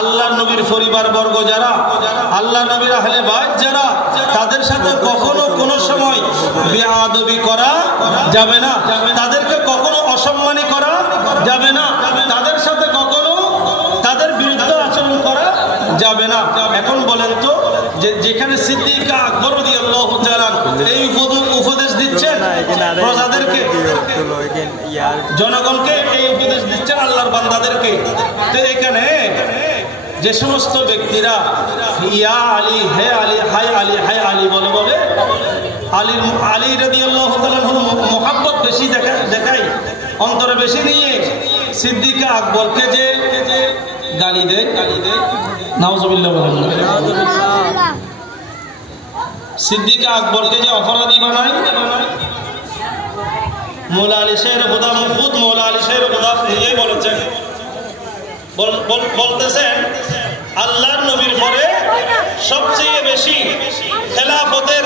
আল্লাহর নবীর পরিবার বর্গ যারা, আল্লাহর নবীর আহলে বাইত যারা, তাদের সাথে কখনো কোনো সময় বেয়াদবি করা যাবে না, তাদেরকে কখনো অসম্মানী করা যাবে না, তাদের সাথে কখনো তাদের বিরুদ্ধে আচরণ করা যাবে না। এখন বলেন তো, যেখানে সিদ্দিক আকবর রাদিয়াল্লাহু তাআলা এই উপদেশ দিচ্ছেন প্রজাদেরকে, জনগণকে এই উপদেশ দিচ্ছেন আল্লাহর বান্দাদেরকে, তো এখানে যে সমস্ত ব্যক্তিরা ইয়া আলী, হে আলী, হাই আলী, হাই আলী বলে বলে আলী রাদিয়াল্লাহু তাআলা মুহাব্বত বেশি দেখায়, অন্তরে বেশি নিয়ে সিদ্দিক আকবরকে যে গালি দেয়, নাউজুবিল্লাহ বলেন, সিদ্দিক আকবরকে যে অপরাধী বানায়, মৌলা আলী শের খুদা মুফুদ মৌলা আলী শের খুদা নিজেই বলেছেন, বলতেছেন আল্লাহর নবীর পরে সবচেয়ে বেশি খেলাফতের,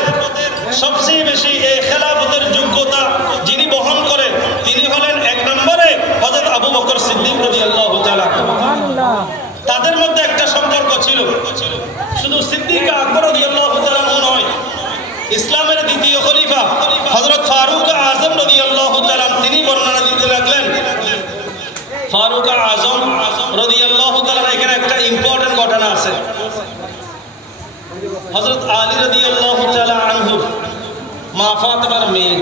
সবচেয়ে বেশি এই খেলাফতের যোগ্যতা যিনি বহন করেন তিনি হলেন এক নম্বরে হযরত আবু বকর সিদ্দিক রাদিয়াল্লাহু তাআলা। তাদের মধ্যে একটা সম্পর্ক ছিল, শুধু সিদ্দিক আকবর রাদিয়াল্লাহু তাআলা নয়, ইসলামের দ্বিতীয় খলিফা হযরত ফারুক আযম রাদিয়াল্লাহু তাআলা তিনি বর্ণনা দিতে লাগলেন। ফারুক আযম রাদিয়াল্লাহু তাআলা এখানে একটা ইম্পর্টেন্ট ঘটনা আছে। হযরত আলী রাদিয়াল্লাহু তাআলা আনহু মা ফাতেমার মেয়ে,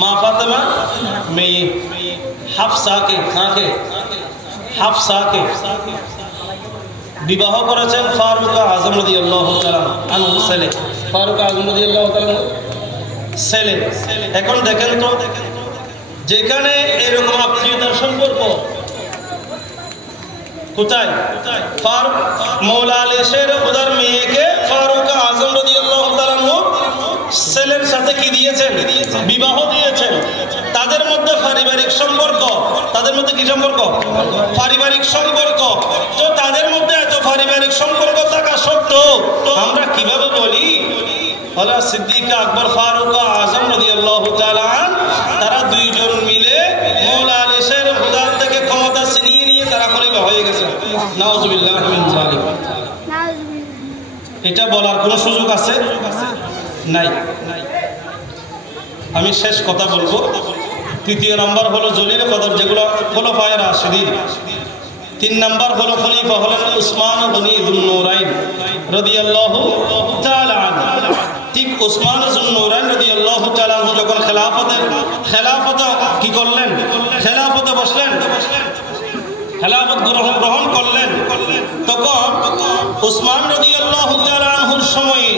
মা ফাতেমার মেয়ে হাফসাকে বিবাহ করেছেন ফারুক আযম রাদিয়াল্লাহু তাআলা আনহু ছেলে, ফারুক আযম রাদিয়াল্লাহু তাআলা ছেলে। এখন দেখেন তো, যেখানে এরকম আত্মীয়তার সম্পর্ক কোথায়, মৌলা আলী শের খুদার মেয়েকে ফারুক আযম রাদিয়াল্লাহু তাআলা ছেলের সাথে কি দিয়েছেন, বিবাহ দিয়েছেন। তাদের মধ্যে পারিবারিক সম্পর্ক, তাদের মধ্যে কি সম্পর্ক, পারিবারিক সম্পর্ক। তো তাদের মধ্যে এত পারিবারিক সম্পর্ক থাকা সত্ত্বেও আমরা কিভাবে বলি হলো সিদ্দিক আকবর ফারুক আযম রাদিয়াল্লাহু তাআলা তারা দুইজন মিলে মৌলা আলী শের খুদার থেকে ক্ষমতা ছিনিয়ে নিয়ে তারা খলিফা হয়ে গেছে। নাউজুবিল্লাহ মিন যালিক। এটা বলার কোনো সুযোগ আছে? নাই। আমি শেষ কথা বলবো। তৃতীয় নাম্বার হলো জলিল কদর, যেগুলো খোলাফায়ে রাশিদিন। 3 নাম্বার হলো খলিফা হলেন উসমান গনি যুন্নুরাইন রাদিয়াল্লাহু তাআলা আনহু। ঠিক উসমান যুন্নুরাইন রাদিয়াল্লাহু তাআলা আনহু যখন খেলাফতে কি করলেন, খেলাফতে বসলেন, খেলাফত গ্রহণ করলেন, তখন উসমান রাদিয়াল্লাহু তাআলা আনহুর সময়ে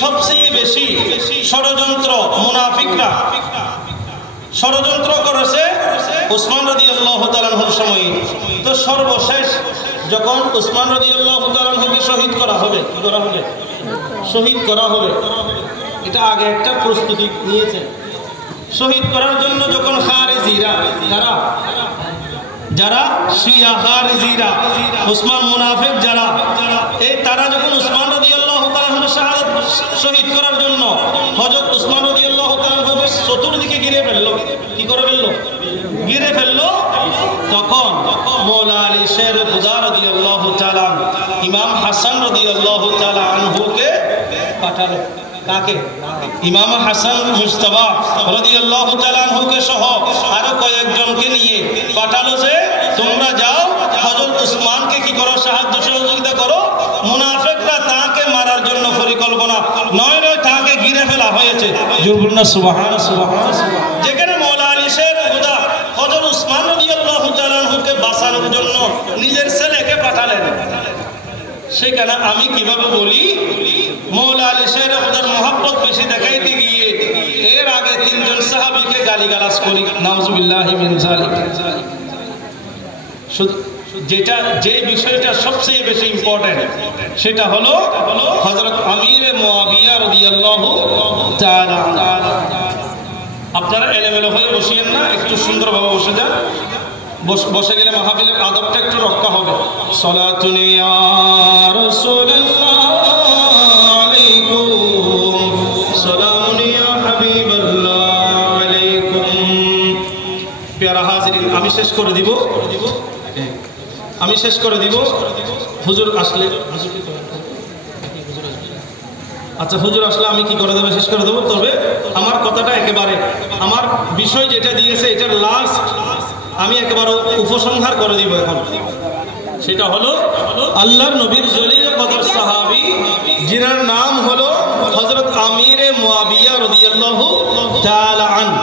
সবচেয়ে বেশি ষড়যন্ত্র মুনাফিকরা ষড়যন্ত্র করেছে উসমান রাদিয়াল্লাহু তাআলা আনহুর সময়ে। তো সর্বশেষ যখন উসমান রাদিয়াল্লাহু তাআলা আনহুকে শহীদ করা হবে, শহীদ করা হবে, এটা আগে একটা প্রস্তুতি নিয়েছে। শহীদ করার জন্য যখন খারিজিরা, যারা শিয়া খারিজিরা, উসমান মুনাফিক যারা, এই তারা যখন উসমান রাদিয়াল্লাহু তাআলা আনহুকে শহীদ করার জন্য হযরত উসমান রাদিয়াল্লাহু তাআলা আনহুকে চতুর্দিকে ঘিরে ফেললো, কি করে ফেললো, ঘিরে ফেললো, তখন মৌলা আলী শের খুদা রাদিয়াল্লাহু তাআলা ইমাম হাসান রাদিয়াল্লাহু তাআলা আনহুকে পাঠালো। কাকে? ইমাম হাসান মুজতবা রাদিয়াল্লাহু তাআলা আনহুকে সহ আরো কয়েকজনকে নিয়ে পাঠালো যে তোমরা যাও হযরত উসমানকে কি করো, সাহায্য সহযোগিতা করো, মুনাফিকরা তাকে মারার জন্য পরিকল্পনা, নয় তাকে ঘিরে ফেলা হয়েছে। জুরবুল্লাহ সুবহানাল্লাহ। যেখানে মৌলা আলী শের খুদা হযরত উসমান রাদিয়াল্লাহু তাআলা আনহুকে বাঁচানোর জন্য নিজের ছেলেকে পাঠালেন, সেখানে আমি কিভাবে বলি মৌলা আলী শের খুদার মহব্বত বেশি দেখাইতে গিয়ে এর আগে 3 জন সাহাবীকে গালিগালাজ করি, নাউজুবিল্লাহি মিন যালিক। যে বিষয়টা সবচেয়ে বেশি ইম্পর্টেন্ট সেটা হলো হযরত আমির মুআবিয়া রাদিয়াল্লাহু তাআলা। আপনারা এলোমেলো হয়ে বসিয়েন না, একটু সুন্দরভাবে বসে যান। বসে গেলে মাহফিলের আদবটা একটু রক্ষা হবে। সালাতুন ইয়া রাসূলুল্লাহ আলাইকুম, সালামুন ইয়া হাবিবাল্লাহ আলাইকুম। প্যারা হাজিরিন, আমি শেষ করে দিব। আমি শেষ করে দিব। হুজুর আসলে, আচ্ছা হুজুর আসলে আমি কি করে দেবো, শেষ করে দেবো। তবে আমার কথাটা একেবারে, আমার বিষয় যেটা দিয়েছে এটার লাস্ট আমি একেবারে উপসংহার করে দিব এখন। সেটা হলো আল্লাহর নবীর জলিল কদর সাহাবী যিনার নাম হলো হযরত আমিরে মুয়াবিয়া রাদিয়াল্লাহু তাআলা আনহু।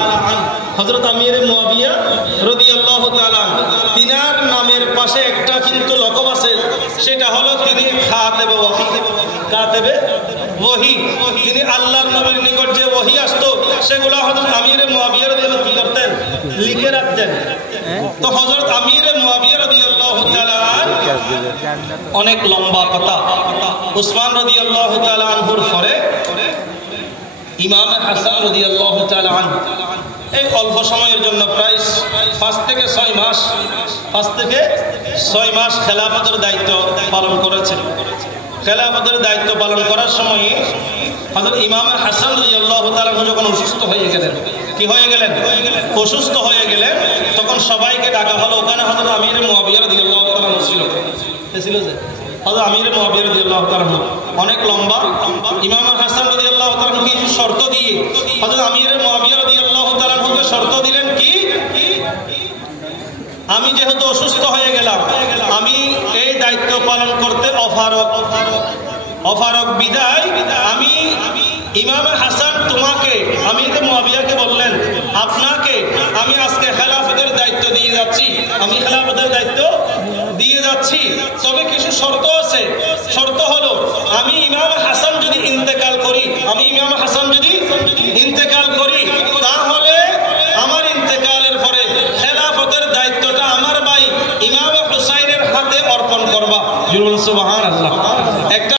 হযরত আমিরে মুয়াবিয়া রাদিয়াল্লাহু তাআলা আনহু, তিনার নামের পাশে একটা কিন্তু লকব আছে, সেটা হলো তিনি খাতেবে ওয়াহি। কাতেবে ওয়াহি, তিনি আল্লাহর নবীর নিকট যে ওয়াহি আসতো সেগুলো হযরত আমিরে মুয়াবিয়া রাদিয়াল্লাহু কি করতেন, লিখে রাখতেন। তো হযরত আমিরে মুয়াবিয়া রাদিয়াল্লাহু তাআলা অনেক লম্বা কথা। উসমান রাদিয়াল্লাহু তাআলা আনহুর পরে ইমাম হাসান রাদিয়াল্লাহু তাআলা আনহু এই অল্প সময়ের জন্য প্রায় 5 থেকে 6 মাস খেলাফতের দায়িত্ব পালন করেছেন। খেলাফতের দায়িত্ব পালন করার সময় হযরত ইমাম হাসান রাদিয়াল্লাহু তাআলা যখন অসুস্থ হয়ে গেলেন, কি হয়ে গেলেন, অসুস্থ হয়ে গেলেন, তখন সবাইকে ডাকা হলো। ওখানে হযরত আমির মুয়াবিয়া রাদিয়াল্লাহু তাআলা ছিল যে হযরত আমির মুয়াবিয়া রাদিয়াল্লাহু তাআলা অনেক লম্বা। ইমাম হাসান রাদিয়াল্লাহু তাআলা কিছু শর্ত দিয়ে হযরত আমির মুয়াবিয়া রাদিয়াল্লাহু তাআলাকে শর্ত দিলেন কি, আমি যেহেতু অসুস্থ হয়ে গেলাম, আমি এই দায়িত্ব পালন করতে অপারগ বিদায় আমি ইমাম হাসান তোমাকে, আমির মুয়াবিয়াকে বললেন আপনাকে আমি আজকে খেলাফতের দায়িত্ব দিয়ে যাচ্ছি, তবে কিছু শর্ত আছে। শর্ত হলো আমি ইমাম হাসান যদি ইন্তেকাল করি তাহলে আমার ইন্তেকালের পরে খেলাফতের দায়িত্বটা আমার ভাই ইমাম হুসাইনের হাতে অর্পণ করবা। সুবহানাল্লাহ। একটা